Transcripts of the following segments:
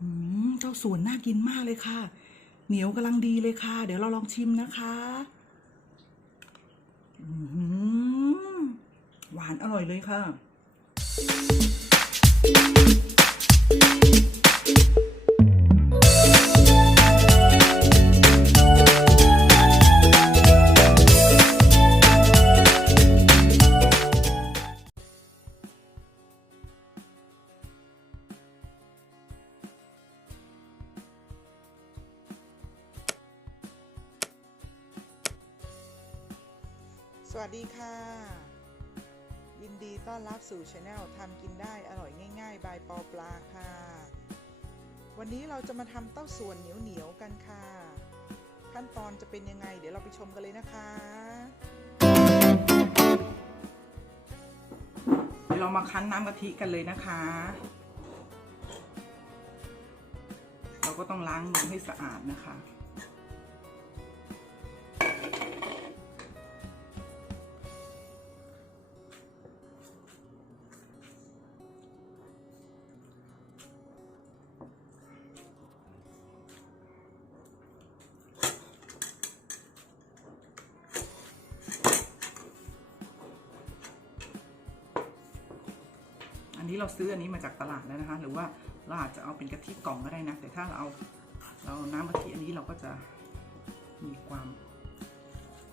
อืมเจ้าส่วนน่ากินมากเลยค่ะ เหนียวกำลังดีเลยค่ะ เดี๋ยวเราลองชิมนะคะหวานอร่อยเลยค่ะ สวัสดีค่ะ ยินดีต้อนรับสู่ช anel ทำกินได้อร่อยง่าย ๆ บายปอปลาค่ะ วันนี้เราจะมาทำเต้าส่วนเหนียวๆกันค่ะ ขั้นตอนจะเป็นยังไง เดี๋ยวเราไปชมกันเลยนะคะเดี๋ยวเรามาคั้นน้ำกะทิกันเลยนะคะ เราก็ต้องล้างมือให้สะอาดนะคะ นี้เราซื้ออันนี้มาจากตลาดแล้วนะคะ หรือว่าเราอาจจะเอาเป็นกะทิกล่องก็ได้นะ แต่ถ้าเราเอาเราน้ำกะทิอันนี้เราก็จะมีความ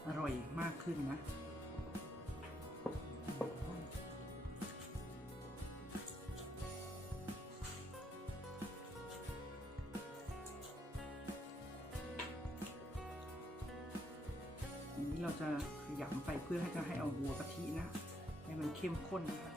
อร่อยมากขึ้นนะอันนี้เราจะขยำไปเพื่อให้จะให้เอาวัวกะทินะ ให้มันเข้มข้นนะคะ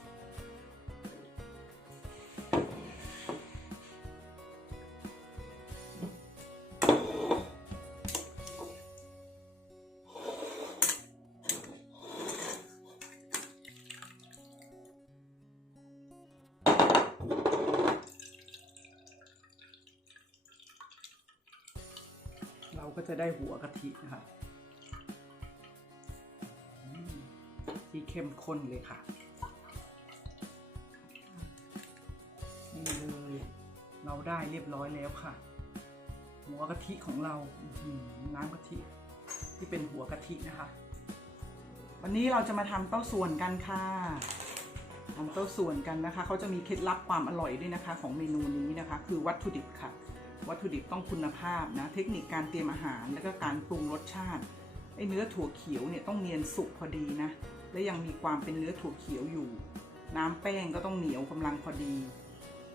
ก็จะได้หัวกะทินะคะอืมที่เข้มข้นเลยค่ะนี่เลยเราได้เรียบร้อยแล้วค่ะ หัวกะทิของเราน้ำกะทิที่เป็นหัวกะทินะคะ วันนี้เราจะมาทำเต้าส่วนกันค่ะทำเต้าส่วนกันนะคะเขาจะมีเคล็ดลับความอร่อยด้วยนะคะ ของเมนูนี้นะคะ คือวัตถุดิบค่ะ วัตถุดิบต้องคุณภาพนะ เทคนิคการเตรียมอาหาร แล้วก็การปรุงรสชาติไอ้เนื้อถั่วเขียวเนี่ยต้องเนียนสุกพอดีนะ และยังมีความเป็นเนื้อถั่วเขียวอยู่ น้ำแป้งก็ต้องเหนียวกำลังพอดี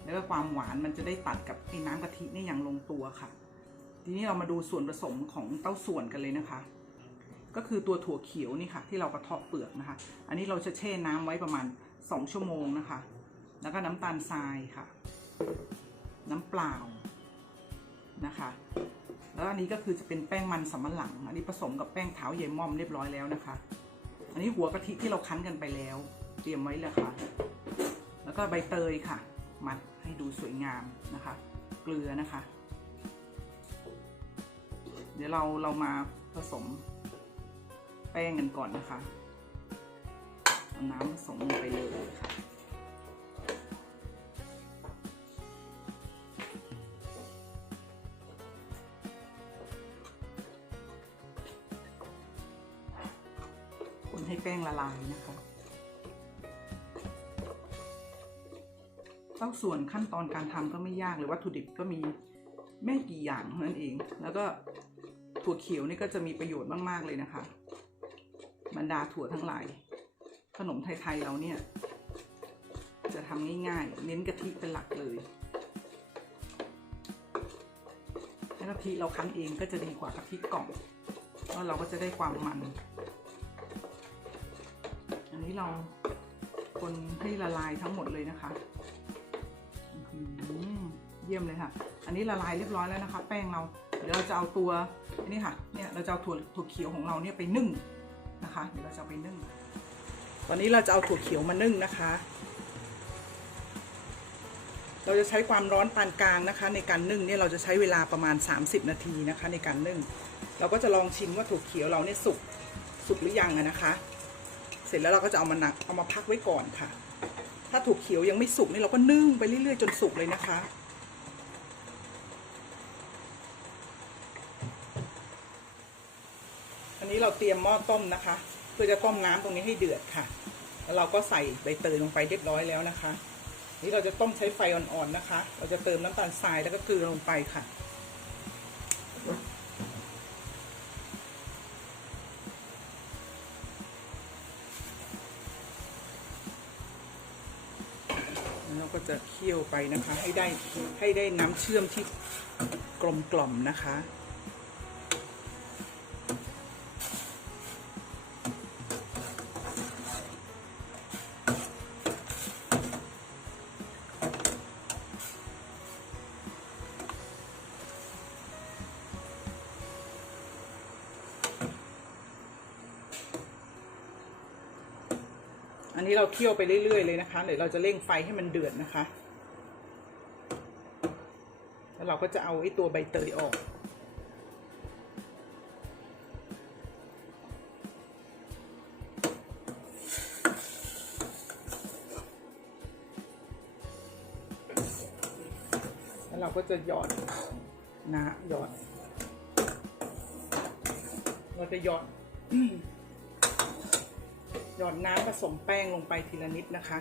แล้วก็ความหวานมันจะได้ตัดกับไอ้น้ำกะทินี่อย่างลงตัวค่ะ ทีนี้เรามาดูส่วนผสมของเต้าส่วนกันเลยนะคะ ก็คือตัวถั่วเขียวนี่ค่ะ ที่เรากระเทาะเปลือกนะคะ อันนี้เราจะแช่น้ำไว้ประมาณ 2 ชั่วโมงนะคะ แล้วก็น้ำตาลทรายค่ะ น้ำเปล่า นะคะ แล้วอันนี้ก็คือจะเป็นแป้งมันสำมะหลัง อันนี้ผสมกับแป้งเท้าเยม่อมเรียบร้อยแล้วนะคะ อันนี้หัวกะทิที่เราคั้นกันไปแล้ว เตรียมไว้เลยค่ะ แล้วก็ใบเตยค่ะ มัดให้ดูสวยงามนะคะ เกลือนะคะ เดี๋ยวเราเรามาผสมแป้งกันก่อนนะคะเอาน้ำผสมลงไปเลยค่ะ ให้แป้งละลายนะคะ ต้าส่วนขั้นตอนการทำก็ไม่ยากเลยวัตถุดิบก็มีไม่กี่อย่างเท่านั้นเอง แล้วก็ถั่วเขียวนี่ก็จะมีประโยชน์มาก ๆ เลยนะคะ บรรดาถั่วทั้งหลาย ขนมไทย ๆ เราเนี่ย จะทำง่าย ๆ เน้นกะทิเป็นหลักเลยและกะทิเราคั้นเองก็จะดีกว่ากะทิกล่องเพราะเราก็จะได้ความมัน นี้เราคนให้ละลายทั้งหมดเลยนะคะเยี่ยมเลยค่ะ อันนี้ละลายเรียบร้อยแล้วนะคะ แป้งเรา เดี๋ยวเราจะเอาตัวนนี้ค่ะ เนี่ยเราจะเอาถั่วถั่วเขียวของเราเนี่ยไปนึ่งนะคะ เดี๋ยวเราจะไปนึ่ง ตอนนี้เราจะเอาถั่วเขียวมานึ่งนะคะ เราจะใช้ความร้อนปานกลางนะคะ ในการนึ่งเนี่ยเราจะใช้เวลาประมาณ 30 นาทีนะคะ ในการนึ่ง เราก็จะลองชิมว่าถั่วเขียวเราเนี่ยสุกสุกหรือยังอะนะคะ เสร็จแล้วเราก็จะเอามาหนักเอามาพักไว้ก่อนค่ะ ถ้าถั่วเขียวยังไม่สุกนี่เราก็นึ่งไปเรื่อยๆจนสุกเลยนะคะ อันนี้เราเตรียมหม้อต้มนะคะ เพื่อจะต้มน้ำตรงนี้ให้เดือดค่ะ แล้วเราก็ใส่ใบเตยลงไปเรียบร้อยแล้วนะคะ นี่เราจะต้มใช้ไฟอ่อนๆนะคะ เราจะเติมน้ำตาลทรายแล้วก็เกลือลงไปค่ะ ก็จะเคี่ยวไปนะคะ ให้ได้ให้ได้น้ำเชื่อมที่กลมกล่อมนะคะ นี้เราเคี่ยวไปเรื่อยๆเลยนะคะเดี๋ยวเราจะเร่งไฟให้มันเดือดนะคะ แล้วเราก็จะเอาไอ้ตัวใบเตยออกแล้วเราก็จะหยอดนะหยอด เราจะหยอด หยอดน้ำผสมแป้งลงไปทีละนิดนะคะ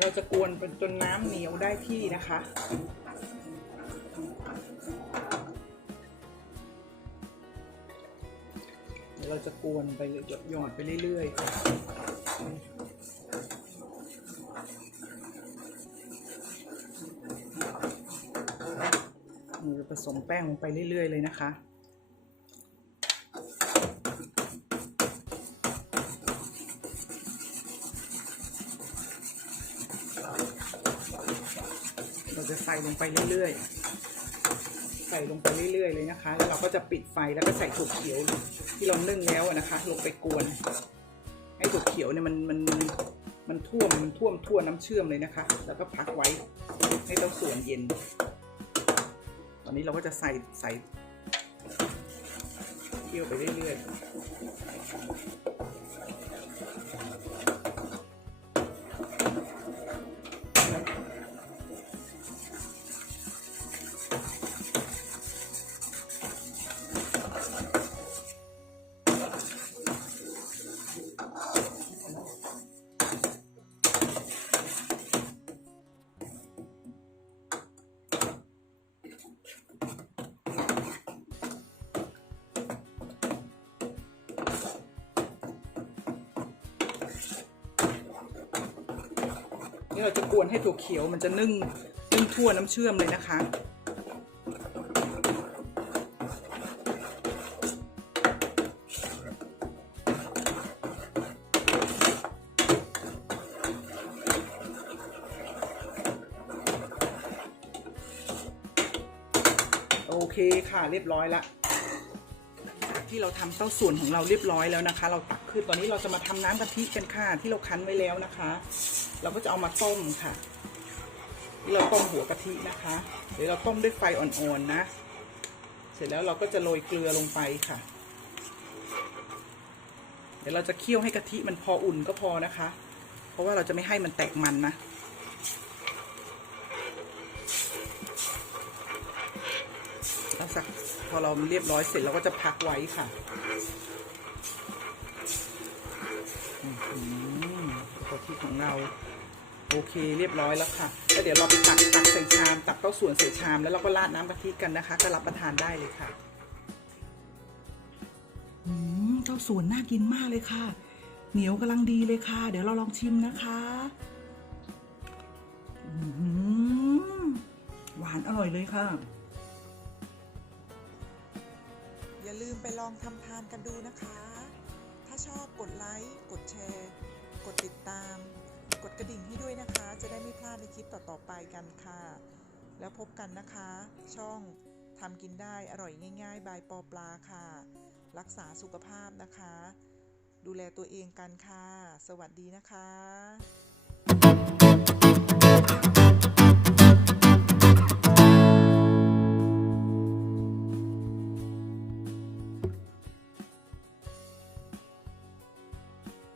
เราจะกวนเป็นจนน้ำเหนียวได้ที่นะคะเราจะกวนไปหยดหยอดไปเรื่อยๆเราจะ ผสมแป้งลงไปเรื่อย ๆ เลยนะคะ เราจะใส่ลงไปเรื่อย ๆ ใส่ลงไปเรื่อย ๆ เลยนะคะ แล้วเราก็จะปิดไฟแล้วก็ใส่ถั่วเขียวที่เรานึ่งแล้วนะคะ ลงไปกวนให้ถั่วเขียวเนี่ยมันมันมันท่วมมันท่วมทั่วน้ำเชื่อมเลยนะคะ แล้วก็พักไว้ให้เต้าส่วนเย็น อนนี้เราก็จะใส่ใส่เคี่ยวไปเรื่อยๆ นี่เราจะกวนให้ถั่วเขียวมันจะนึ่งนึ่งทั่วน้ำเชื่อมเลยนะคะโอเคค่ะเรียบร้อยละที่เราทำเต้าส่วนของเราเรียบร้อยแล้วนะคะ เราตักขึ้นตอนนี้เราจะมาทำน้ำกะทิกันค่ะที่เราคั้นไว้แล้วนะคะ เราก็จะเอามาต้มค่ะที่เราต้มหัวกะทินะคะ เดี๋ยวเราต้มด้วยไฟอ่อนๆนะ เสร็จแล้วเราก็จะโรยเกลือลงไปค่ะ เดี๋ยวเราจะเคี่ยวให้กะทิมันพออุ่นก็พอนะคะ เพราะว่าเราจะไม่ให้มันแตกมันนะแล้วสักพอเราเรียบร้อยเสร็จเราก็จะพักไว้ค่ะหือกะทิของเรา โอเคเรียบร้อยแล้วค่ะแล้วเดี๋ยวเราไปตักตักใส่ชามตักเต้าส่วนใส่ชามแล้วเราก็ราดน้ำกะทิกันนะคะก็รับประทานได้เลยค่ะอืมเต้าส่วนน่ากินมากเลยค่ะ เหนียวกำลังดีเลยค่ะ เดี๋ยวเราลองชิมนะคะอืมหวานอร่อยเลยค่ะ อย่าลืมไปลองทำทานกันดูนะคะ ถ้าชอบกดไลค์ กดแชร์ กดติดตาม กดกระดิ่งให้ด้วยนะคะ จะได้ไม่พลาดในคลิปต่อๆไปกันค่ะ แล้วพบกันนะคะ ช่องทำกินได้อร่อยง่าย ๆ บายปอปลาค่ะ รักษาสุขภาพนะคะ ดูแลตัวเองกันค่ะ สวัสดีนะคะ